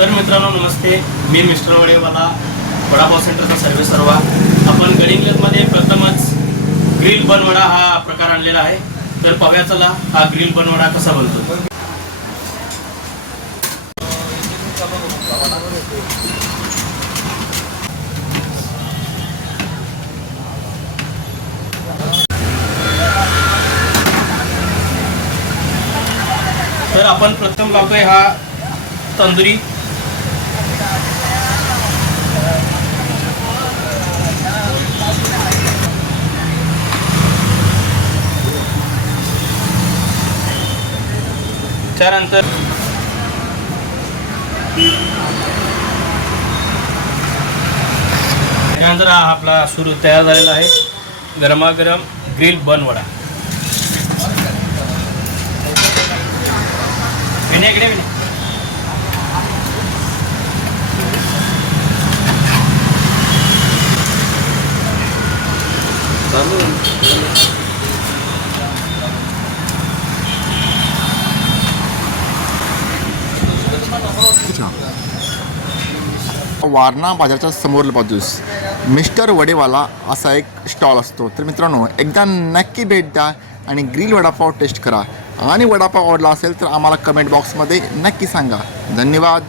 तर मित्रांनो नमस्ते. मी मिस्टर वडेवाला वडापाव सेंटरचा सर्वे सर्वा. आपण गडिंग्लजमध्ये प्रथमच ग्रिल बनवडा हा प्रकार आणलेला आहे. तर पाहूया चला हा ग्रिल बनवडा कसा बनतो. तर आपण प्रथम लावतोय हा तंदुरी. त्यानंतर त्यानंतर हा आपला सुरू तयार झालेला आहे. गरमागरम ग्रिल बन वडा. इकडे चालू वारणा बाजारच्या समोरला बाजूस मिस्टर वडेवाला असा एक स्टॉल असतो. तर मित्रांनो एकदा नक्की भेट द्या आणि ग्रिल वडापाव टेस्ट करा. आणि वडापाव आवडला असेल तर आम्हाला कमेंट बॉक्समध्ये नक्की सांगा. धन्यवाद.